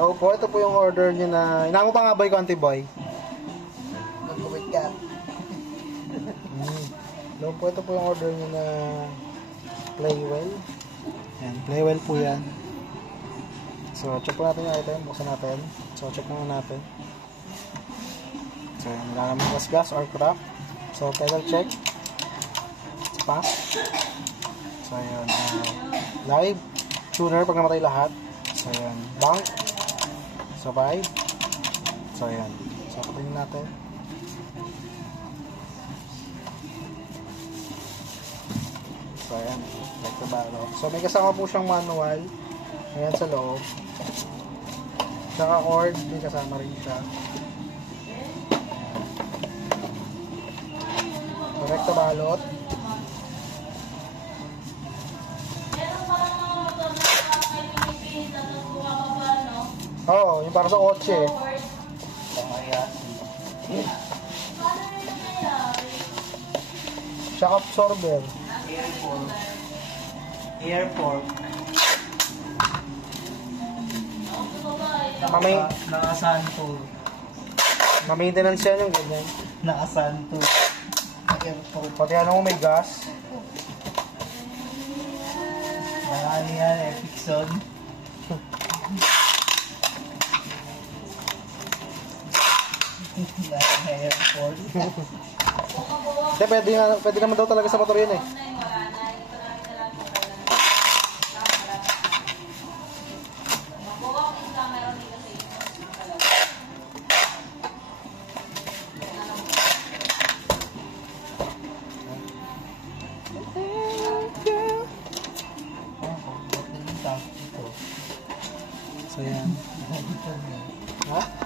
So po, ito po yung order niyo na... Inako pa nga boy, Conti boy. Mag-comment ka. So po, ito po yung order niyo na Playwell. Yan, Playwell po yan. So, check po natin yung item. Buksan natin. So, check muna natin. So, yan. Wala naman gas or crack. So, pedal check. Pass. So, yun. Live. Tuner pag namatay lahat. So, yan. Bank. So, 5. So, yan. So, kapinin natin. So, ayan. Like the barrel. So, may kasama po siyang manual. Ayan sa loob. Saka cord. May kasama rin siya. Correct na balot. Oo, yung para sa kotse. Shock absorber. Airport. Nakasanto. Ma-maintenance yan yung ganyan. Nakasanto. Airport. Pati ano may gas. Nakani yan, Epicson. Airport. Pwede naman daw talaga sa motor yun eh. So yan. Ha?